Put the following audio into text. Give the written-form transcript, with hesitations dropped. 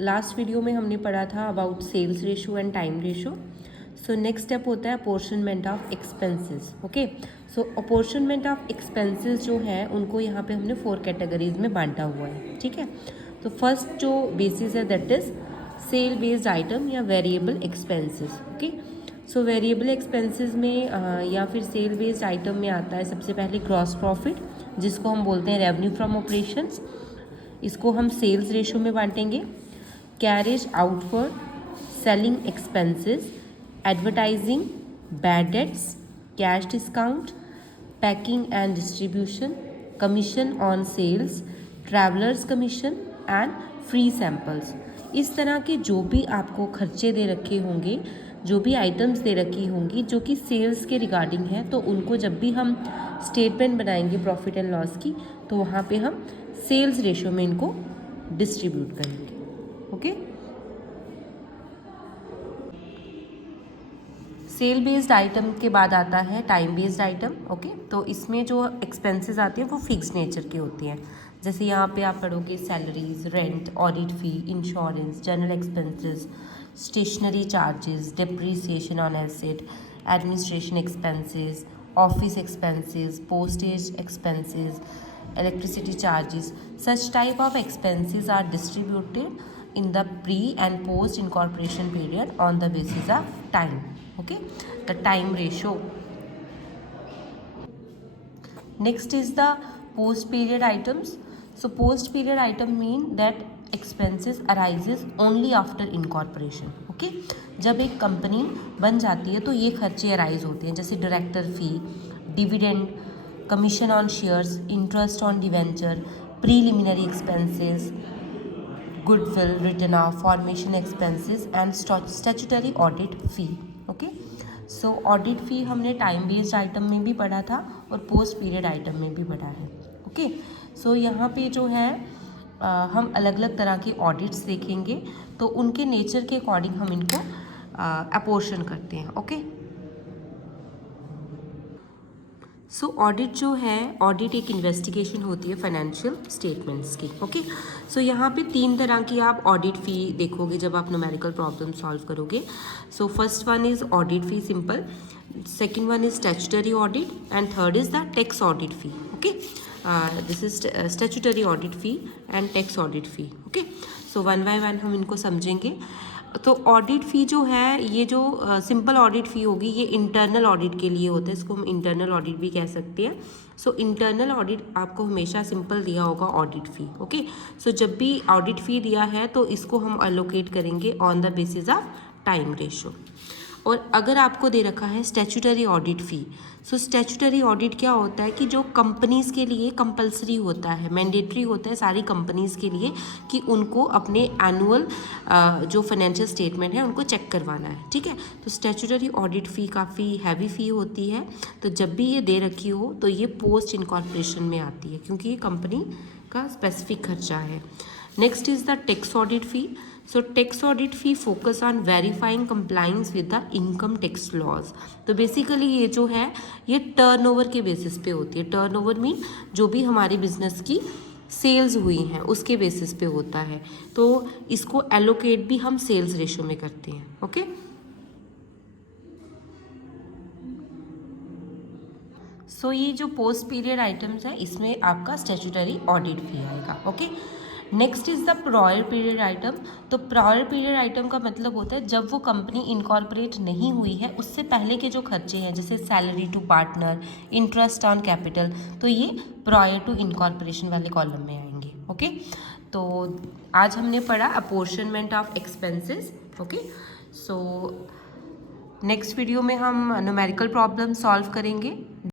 Last video में हमने पढ़ा था about sales ratio and time ratio. So next step होता है apportionment of expenses. Okay, so apportionment of expenses जो है उनको यहाँ पे हमने 4 कैटेगरीज में बांटा हुआ है। ठीक है, तो फर्स्ट जो बेसिस है that is sale based item या variable expenses. Okay, so variable expenses में या फिर सेल बेस्ड आइटम में आता है सबसे पहले ग्रॉस प्रॉफिट, जिसको हम बोलते हैं रेवेन्यू फ्रॉम ऑपरेशंस। इसको हम सेल्स रेशो में बांटेंगे। Carriage outward, selling expenses, advertising, bad debts, cash discount, packing and distribution, commission on sales, travellers commission and free samples. इस तरह के जो भी आपको खर्चे दे रखे होंगे, जो भी आइटम्स दे रखी होंगी जो कि सेल्स के रिगार्डिंग है, तो उनको जब भी हम स्टेटमेंट बनाएंगे प्रॉफिट एंड लॉस की, तो वहाँ पे हम सेल्स रेशो में इनको डिस्ट्रीब्यूट करेंगे। ओके, सेल बेस्ड आइटम के बाद आता है टाइम बेस्ड आइटम। ओके, तो इसमें जो एक्सपेंसेस आते हैं वो फिक्स नेचर के होते हैं। जैसे यहाँ पे आप पढ़ोगे salaries, rent, audit fee, insurance, general expenses, stationery charges, depreciation on asset, administration expenses, office expenses, postage expenses, electricity charges. Such type of expenses are distributed in the pre and post incorporation period on the basis of time. Okay, the time ratio. Next is the post period items. So post period item mean that expenses arises only after incorporation. Okay, जब एक company बन जाती है तो ये खर्चे arise होते हैं, जैसे director fee, dividend, commission on shares, interest on debenture, preliminary expenses, goodwill return off, formation expenses and statutory audit fee. Okay, so audit fee हमने टाइम बेस्ड आइटम में भी पढ़ा था और पोस्ट पीरियड आइटम में भी पढ़ा है। ओके, सो यहाँ पे जो है हम अलग अलग तरह के ऑडिट्स देखेंगे, तो उनके नेचर के अकॉर्डिंग हम इनको अपोर्शन करते हैं। ओके, सो ऑडिट जो है, ऑडिट एक इन्वेस्टिगेशन होती है फाइनेंशियल स्टेटमेंट्स की। ओके, सो यहाँ पे 3 तरह की आप ऑडिट फ़ी देखोगे जब आप न्यूमेरिकल प्रॉब्लम सॉल्व करोगे। So first one is audit fee simple, second one is statutory audit and third is the tax audit fee. Okay, this is statutory audit fee and tax audit fee. Okay, so one by one हम इनको समझेंगे। तो audit फ़ी जो है, ये जो simple audit फ़ी होगी ये इंटरनल ऑडिट के लिए होता है, इसको हम इंटरनल ऑडिट भी कह सकते हैं। सो इंटरनल ऑडिट आपको हमेशा सिंपल दिया होगा ऑडिट फ़ी। ओके, सो जब भी ऑडिट फ़ी दिया है तो इसको हम अलोकेट करेंगे on the basis of time ratio. और अगर आपको दे रखा है स्टैट्यूटरी ऑडिट फ़ी, सो स्टैट्यूटरी ऑडिट क्या होता है कि जो कंपनीज़ के लिए कंपलसरी होता है, मैंडेटरी होता है सारी कंपनीज़ के लिए कि उनको अपने एनुअल जो फाइनेंशियल स्टेटमेंट है उनको चेक करवाना है। ठीक है, तो स्टैट्यूटरी ऑडिट फ़ी काफ़ी हैवी फ़ी होती है, तो जब भी ये दे रखी हो तो ये पोस्ट इनकॉर्पोरेशन में आती है क्योंकि ये कंपनी का स्पेसिफिक खर्चा है। Next is the tax audit fee. So tax audit fee focus on verifying compliance with the income tax laws. तो बेसिकली ये जो है ये टर्नओवर के बेसिस पे होती है। टर्नओवर मीन जो भी हमारी बिजनेस की सेल्स हुई हैं उसके बेसिस पे होता है, तो इसको एलोकेट भी हम सेल्स रेशो में करते हैं। ओके, सो ये जो पोस्ट पीरियड आइटम्स है इसमें आपका स्टैट्यूटरी ऑडिट फी आएगा। Okay, next is the prior period item. तो प्रायर पीरियड आइटम का मतलब होता है जब वो कंपनी इनकॉर्पोरेट नहीं हुई है उससे पहले के जो खर्चे हैं, जैसे salary to partner, interest on capital, तो ये प्रायर टू इनकॉर्पोरेशन वाले कॉलम में आएंगे। ओके, तो आज हमने पढ़ा apportionment of expenses. Okay, so next video में हम न्यूमेरिकल प्रॉब्लम सॉल्व करेंगे।